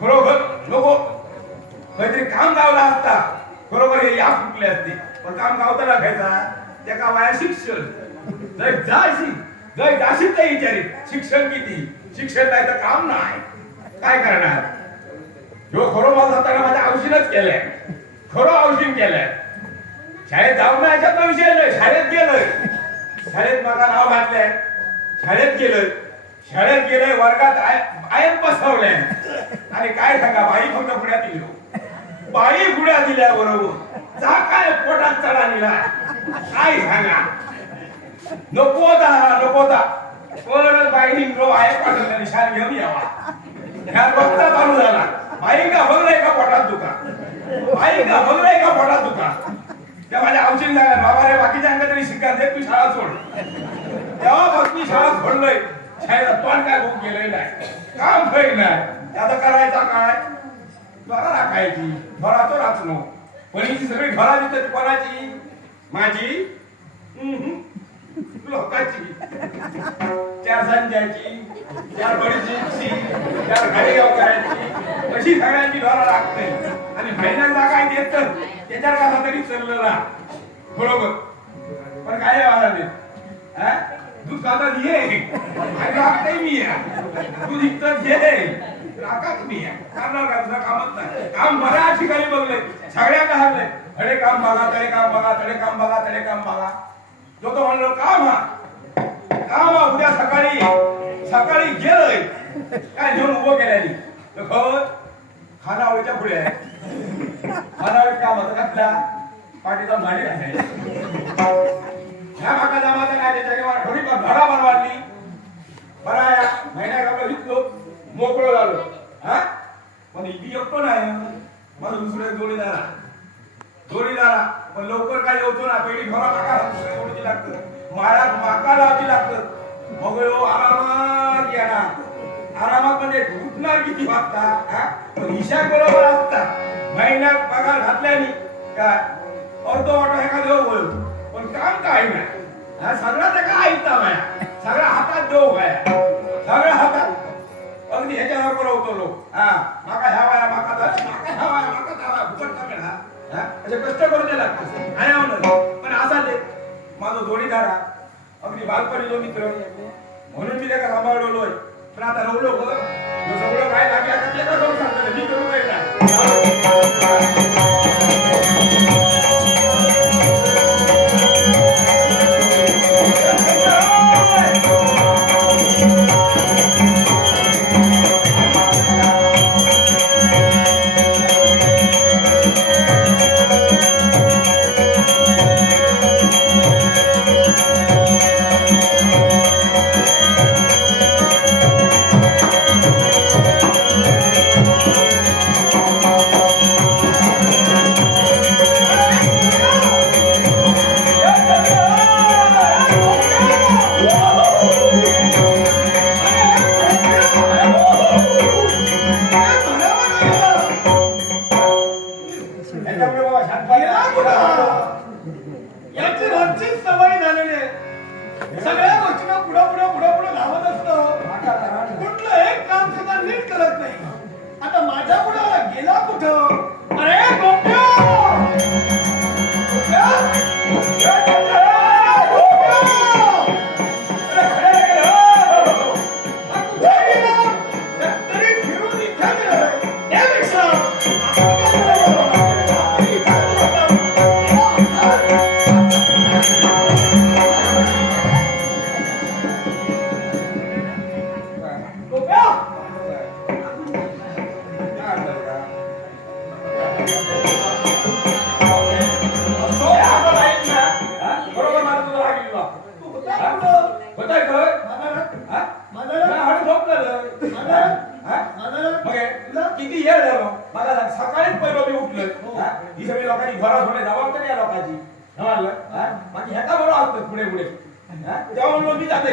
बरोबर नको. काहीतरी काम गावला असता बरोबर हे या फुटले असते. पण काम गावताना खायचा त्या कामाला शिक्षण. जय जाशी जय जाशीत नाही विचारित शिक्षण किती? शिक्षण नाही तर काम नाही. काय करणार? ह्यो खरो माझा जाताना माझ्या औषधच केलंय. खरं औषध केलंय. शाळेत जाऊन नाही याच्यात विषय नाही शाळेत गेलं शाळेत माझा नाव घातलंय. शाळेत गेलोय. शाळेत गेले वर्गात आय- आयत बसवलंय. आणि काय सांगा बाई फक्त पुण्यात दिली बाई गुड्या दिल्या बरोबर. जा काय पोटात चढा दिला काय सांगा. नको होता नको होता परत बाई रो आहे पाठवला निशाण घेऊन यावा. ह्या बघता चालू झाला. बाई का बघलंय का पोटात तुका बाई का बघलंय का पोटात तुका त्या माझ्या औषध झाला बाबा रे बाकीच्या अंगात तरी शिकायचं तू शाळा सोड. तेव्हा बघ मी शाळा सोडलोय. शाळेला पण काय होऊन गेलेलं नाही. काम काही नाही. आता करायचा काय? घरा राखायची. घरातो राचनो पण ही सगळी घरा तिथं कोणाची माझी? लोकांची. चार संचाची चार बडीची चार घरी करायची अशी सगळ्यांची घरा लागते आणि महिन्यांना काय देत तर त्याच्यावर कसा तरी चाललं ना. बरोबर. पण काय वाला देत हा? दूध खाता दिये आणि नाही मी आहे. दूध इतकं घे रागात मी आहे. करणार का तुझं कामच नाही. काम बऱ्याच ठिकाणी बघले सगळ्यांना हरले अडे काम बघा तडे काम बघा तडे काम बघा तडे काम बघा. जो तो म्हणलो काम हा. काम हा उद्या सकाळी सकाळी गेलोय. काय घेऊन उभं केल्याने? तर खबर खानावळीच्या पुढे आहे. खानावळीत काम होतं घातला पाठीचा माडी आहे ह्या भागात जमाचा काय त्याच्या थोडी घरा बनवाली बरा या महिन्या आपलं विकतो मोकळं झालो. हा? पण इथे एकटो नाही मला दुसरे जोडीदार जोडीदार पण लवकर काय येतो ना. पहिली घरा दुसरे जोडीची लागतं. माळ्यात माका लावायची लागतं. मग ह्यो आरामात येणार. आरामात म्हणजे उठणार किती वाजता पण हिशाब बरोबर असता. महिन्यात पगार घातल्याने काय? अर्ध वाटा एखाद्या देऊ पण काम काय नाही. हा सगळा त्या काय ऐकता माया सगळ्या हातात देऊ काय सगळ्या हातात. अगदी ह्याच्यावर बरोबर लोक. हा माका ह्या वाया माका दा- माका ह्या वाया माका त्या वाया. फुकट का मिळा असे कष्ट करून द्यायला लागतात. काय म्हणत पण असा ते माझा जोडीदार हा. अगदी बालपणी जो मित्र म्हणून मी त्याला सांभाळलोय पण आता रवलो सगळं काय लागेल आता ते करून सांगतो मी करू काय गेला कुठं? याची रोजची सवय झालेली आहे. सगळ्या गोष्टींना पुढे पुढे पुढे पुढे धावत असतो. कुठलं एक काम सुद्धा नीट करत नाही. आता माझ्या पुढं गेला कुठं? अरे गोप्या!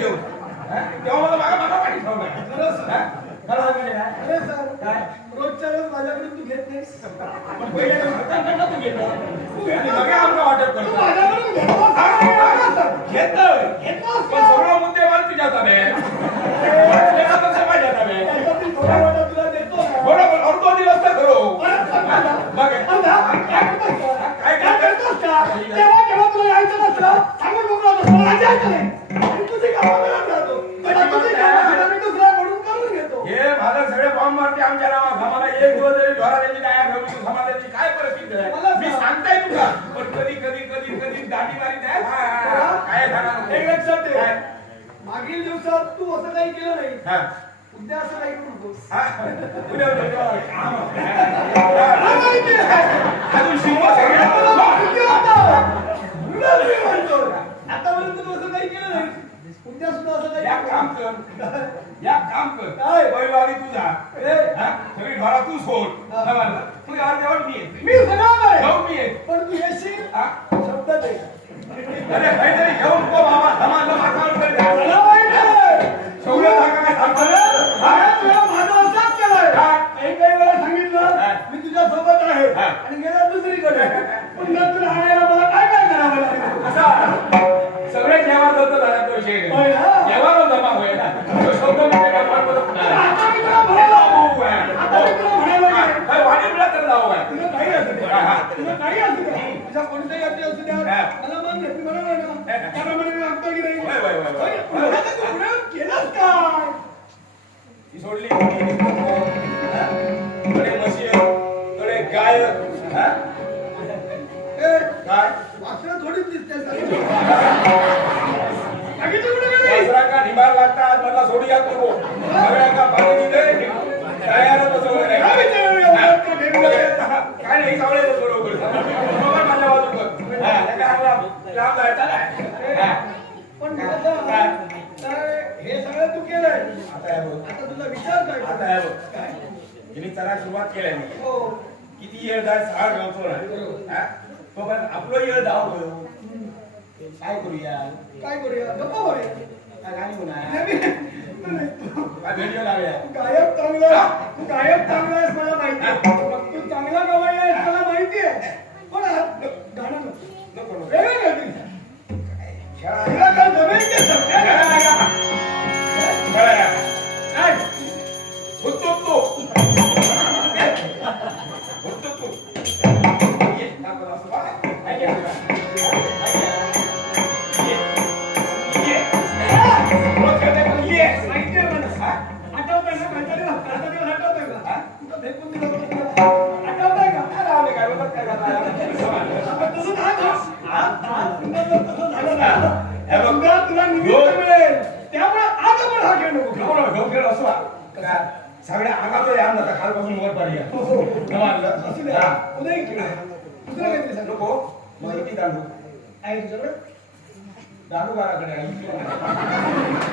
घेऊन? तेव्हा मला मागा मागा पाठी. हा? सांगते काय? अरे सर काय? रोजच्या रोज माझ्याकडे तू घेत नाहीस पण पहिले तर घरच्यांकडनं तू घेतो. मग आमचं वाटप तू करतो. उद्या असं काही करू नकोस. उद्या उद्या उद्या. काम. मला माहिती आहे. अजून शिवमा तुला सगळ्या माहिती होतं. म्हणून मी म्हणतो. आतापर्यंत तू असं काही केलं नाही उद्या सुद्धा असं काही या काम. कर या काम कर काय? बैलवाडी तुझा? सगळी ढोरा तू सोड? तू यावर जेवण मी मी सगळं जाऊन मी पण तू येशील? शब्द दे अरे काहीतरी घेऊन पो बाबा समाज माथावर कोणत्याही अटी असू द्या हा. मला मान घेतली बरोबर आहे ना त्याप्रमाणे मी वागतो की नाही होय, होय, होय, होय. होय, पण आता तू पुढे केलंस काय ही सोडली? कडे म्हशी कडे गाय हा? काय? वासरं थोडीच दिसते वासरा का ढिमार लागतात? मला सोडी या करू. का पाणी दिले? तयार बसवलं काय नाही सावळे बरोबर माझ्या. पण तर हे सगळं तू केलंय. आता हे बघ. आता तुझा विचार काय आता हे बघ. काय? हिने चला सुरुवात केली. मी हो. किती येळ जाय सहा गवतो ना हा? तो पण आपलं येळ धाव गयो काय करूया? काय करूया? गप्पा मारूया काय गाणी म्हणा नाही, तू काय लावूया. चांगला तू गायक चांगला आहेस मला माहिती आहे. मग तू चांगला आहेस मला माहिती आहे. पण हा गाणं नको. नको नको. वेगळं काहीतरी सांग. खेळा. अंगाचं यान जातं खालपासून वर पर्यंत हो, हो. समजलं? असू दे. हा. उद्याही खेळ. दुसरं काहीतरी सांग. नको मग किती दांडू आहे तुझ्याकडे? दांडू बाराकडे आहे.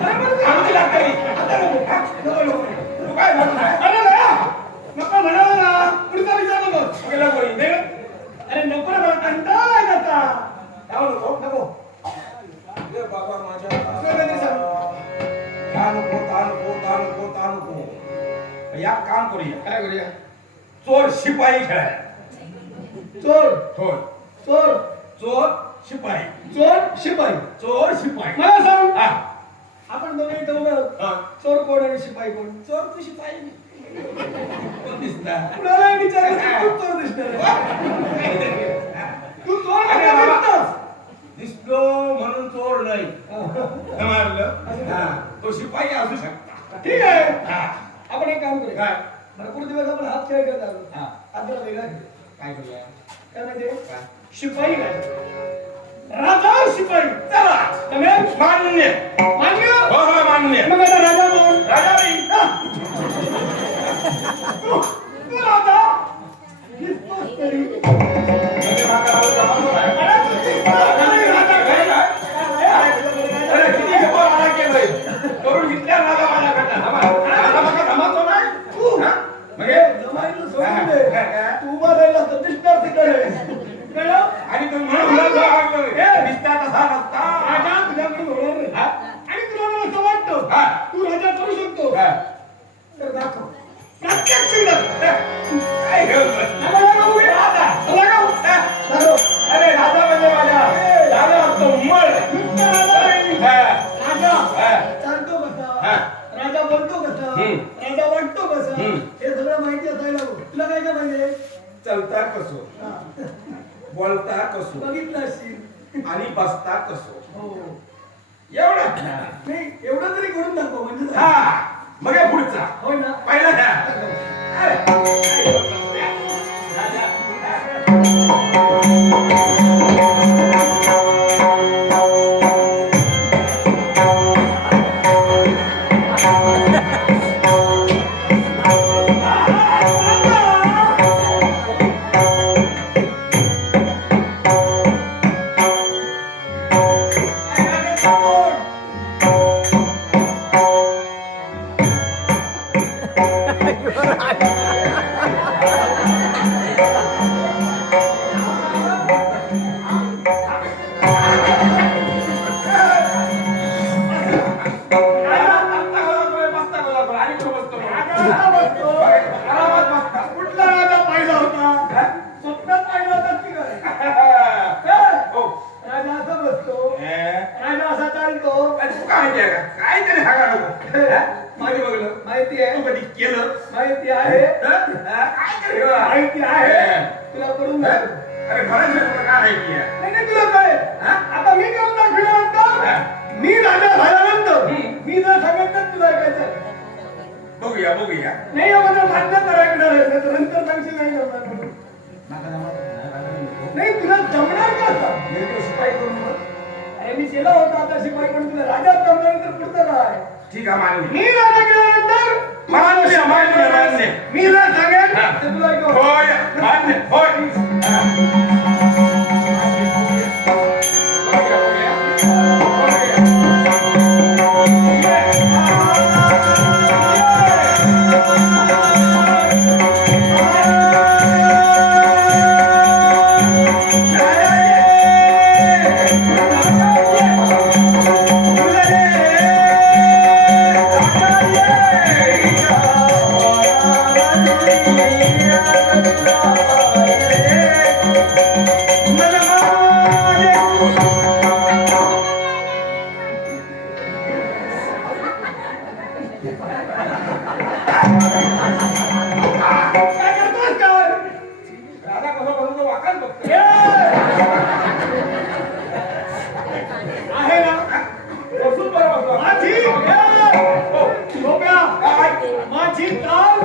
अरे आमची ही. आता नको. हा? नको, नको. तू काय म्हणत नाही? अरे ना, नको म्हणाला ना. पुढचा विचार नको. मग गेला कोणी? वेगळं. अरे नको रे मला कंटाळा आहे आता. जाऊ नको. नको. ए बाबा माझ्या दुसरं काहीतरी सांग. ता नको, ता नको, ता नको, ता नको. या काम करूया. काय करूया? चोर शिपाई खेळाय. चोर? चोर. चोर? चोर शिपाई. चोर शिपाई. चोर शिपाई. मला सांग. हा. आपण दोघे. हा. चोर कोण आणि शिपाई कोण? चोर तू शिपाई दिसणार कुणालाही विचारलं? तर तू चोर दिसणार. तू चोर? दिसलो म्हणून चोर नाही. हा. तो शिपाई असू शकता. ठीक आहे. हा. आपण एक काम करूया काय भरपूर दिवस आपण हात खेळ करत आलो हा. जरा वेगळा खेळ. काय करूया काय म्हणजे काय? शिपाई काय राजा शिपाई चला? मान्य मान्य हा. राजा बोलतो कसा? हम्म. राजा वाटतो कसा? हम्म. हे सगळं माहिती असायला हवं. तुला काय काय पाहिजे चलता कसो? हा. बोलता कसो? बघितलं असशील. आणि बसता कसो? हो. एवढा नाही एवढं तरी करून दाखव म्हणजे हा. मग हे पुढचा. होय ना? पहिला घ्या अरे, आहे तुला करून. अरे घरात तुला काय माहिती आहे? नाही नाही तुला काय हा? आता मी करून दाखवल्यानंतर. मी राजा झाल्यानंतर. मी जर सांगितलं तुला ऐकायचं बघूया बघूया नाही म्हणजे मान्य तर नंतर सांगशील नाही. नाही तुला जमणार का आता? मी तो शिपाई करून. अरे मी केला होता आता शिपाई पण तुला राजा जमणार तर पुढचं काय ठीक आहे मान्य मी राजा केल्यानंतर मान्य मान्य मान्य मी जर सांगेन. तर तुला. होय मान्य होय माझी ताल.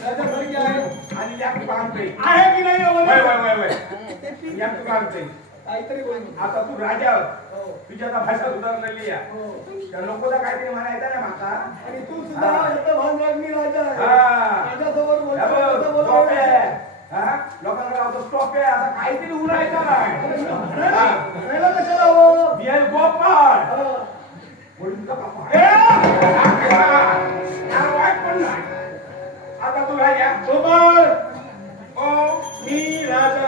त्याच्यासारखी आहे आणि या बांधतोय आहे की नाही वय? वय वय वय. या तू बांधतोय काहीतरी आता तू राजा हो. तुझी आता भाषा सुधारलेली आहे. हो. त्या लोकांना काहीतरी म्हणायचं ना माका आणि तू सुद्धा भान मी राजा. राजासमोर कसं बोलावं स्टॉप आहे. आता काहीतरी उरायचं नाही कशाला गोपाळ. हा. वडीलचा बापा ए! आहे. हा. हा, वाईट आता राजा गोपाळ, ओ मी राजा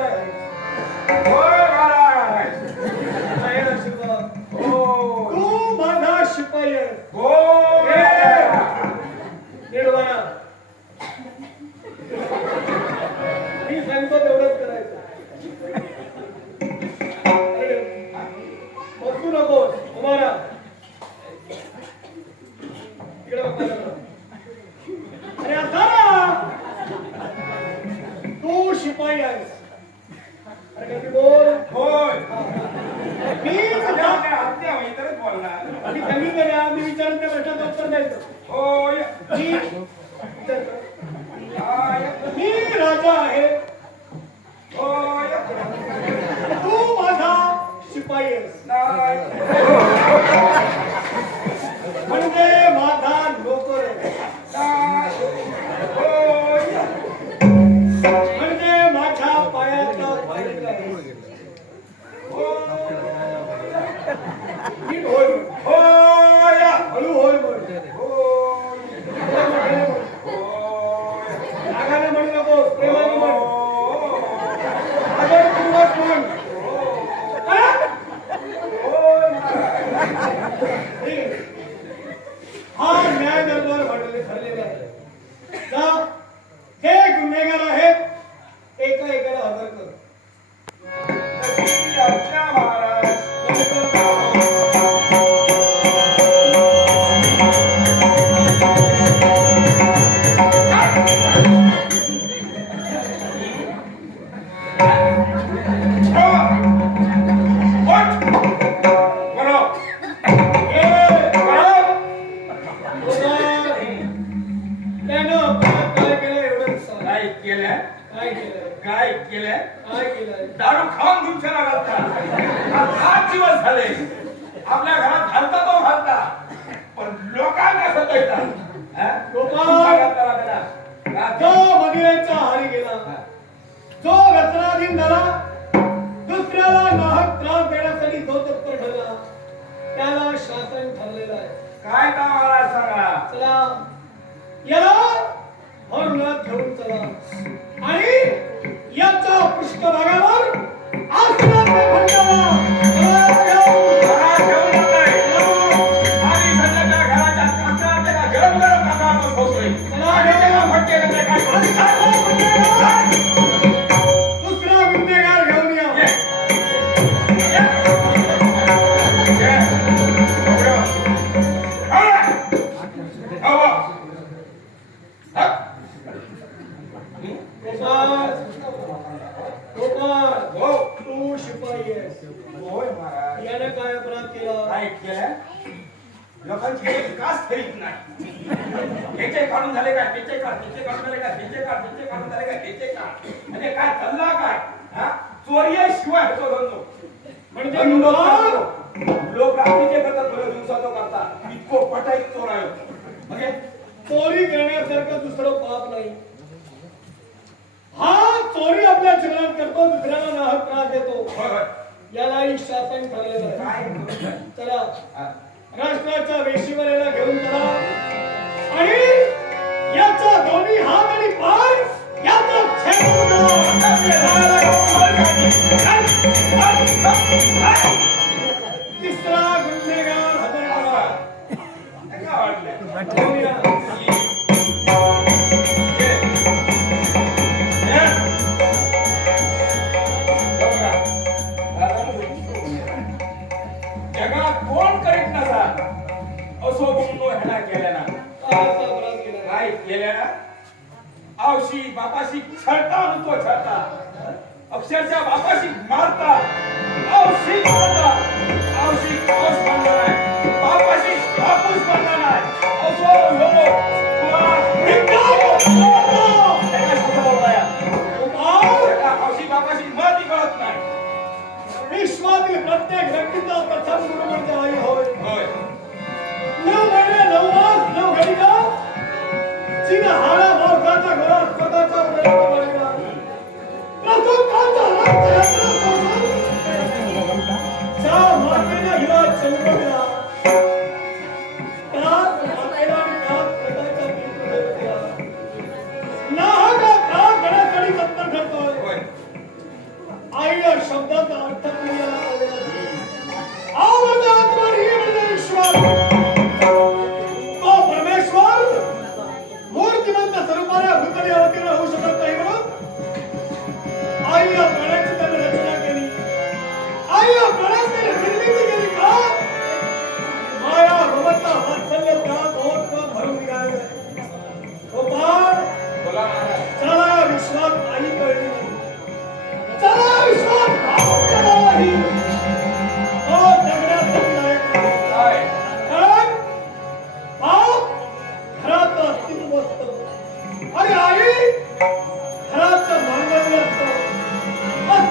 शिपाई आहेस Yo, जो व्यसनाधीन झाला दुसऱ्याला नाहक त्रास देण्यासाठी तो तत्पर ठरला. त्याला शासन ठरलेलं आहे. काय काम आला सांगा? चला. याला म्हणूनच घेऊन चला. आणि याच्या पृष्ठभागावर आसनात भंडारा. తలగా పిచ్చే కాదు పిచ్చే కాదు తలగా ने घंटी का पत्थर मुड़ मुड़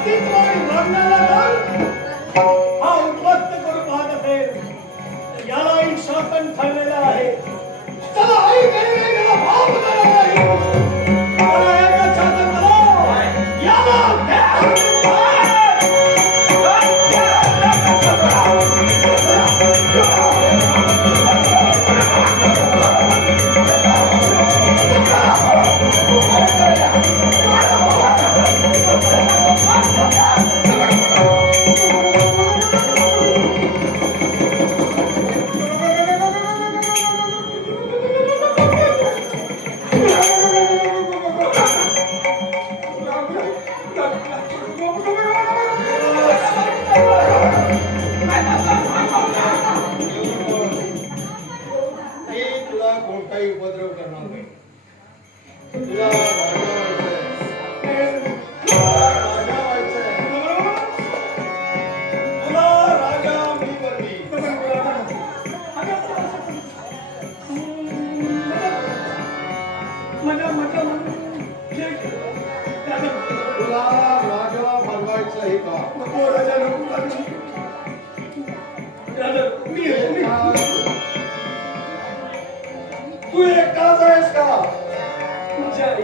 नक्कीच कोणी भांडणाला तर हा उद्ध्वस्त करून पाहत असेल. आहे. एकटाच आहेस का तुमची आई आई.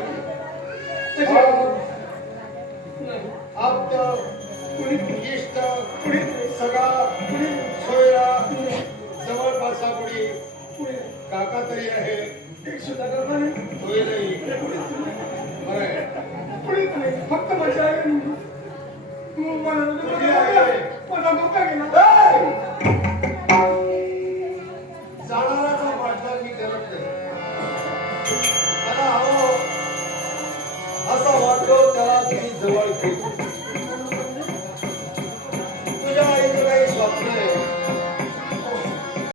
नाही, आप्त कुणी इष्ट कुणी सगळा कुणी सोयरा कुणी जवळपासचा कुणी कुणी काका तरी आहे एक सुद्धा करता नाही नाही हे कुणीच नाही. फक्त माझी आई मला तुझी. माझा धोका गेला